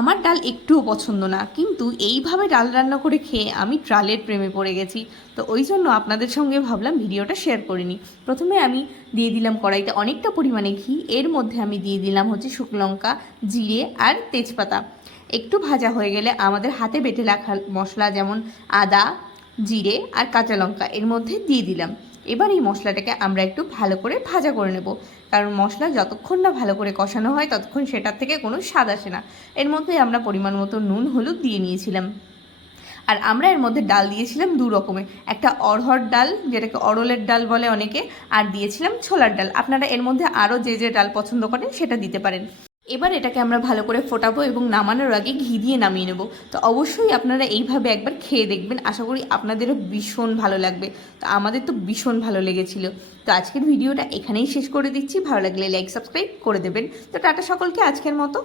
আমার ডাল একটুও পছন্দ না, কিন্তু এইভাবে ডাল রান্না করে খেয়ে আমি ডালের প্রেমে পড়ে গেছি। তো ওই জন্য আপনাদের সঙ্গে ভাবলাম ভিডিওটা শেয়ার করে নিই। প্রথমে আমি দিয়ে দিলাম কড়াইতে অনেকটা পরিমাণে ঘি। এর মধ্যে আমি দিয়ে দিলাম হচ্ছে শুকনো লঙ্কা, জিরে আর তেজপাতা। একটু ভাজা হয়ে গেলে আমাদের হাতে বেটে রাখা মশলা, যেমন আদা, জিরে আর কাঁচা লঙ্কা এর মধ্যে দিয়ে দিলাম। এবার এই মশলাটাকে আমরা একটু ভালো করে ভাজা করে নেব, কারণ মশলা যতক্ষণ না ভালো করে কষানো হয় ততক্ষণ সেটার থেকে কোনো স্বাদ আসে না। এর মধ্যে আমরা পরিমাণ মতো নুন হলুদ দিয়ে নিয়েছিলাম। আর আমরা এর মধ্যে ডাল দিয়েছিলাম দু রকমের, একটা অড়হর ডাল যেটাকে অড়লের ডাল বলে অনেকে, আর দিয়েছিলাম ছোলার ডাল। আপনারা এর মধ্যে আরও যে যে ডাল পছন্দ করেন সেটা দিতে পারেন। এবার এটাকে আমরা ভালো করে ফোটাবো এবং নামানোর আগে ঘি দিয়ে নামিয়ে নেব। তো অবশ্যই আপনারা এইভাবে একবার খেয়ে দেখবেন, আশা করি আপনাদেরও ভীষণ ভালো লাগবে। তো আমাদের তো ভীষণ ভালো লেগেছিল। তো আজকের ভিডিওটা এখানেই শেষ করে দিচ্ছি। ভালো লাগলে লাইক সাবস্ক্রাইব করে দেবেন। তো টাটা সকলকে আজকের মতো।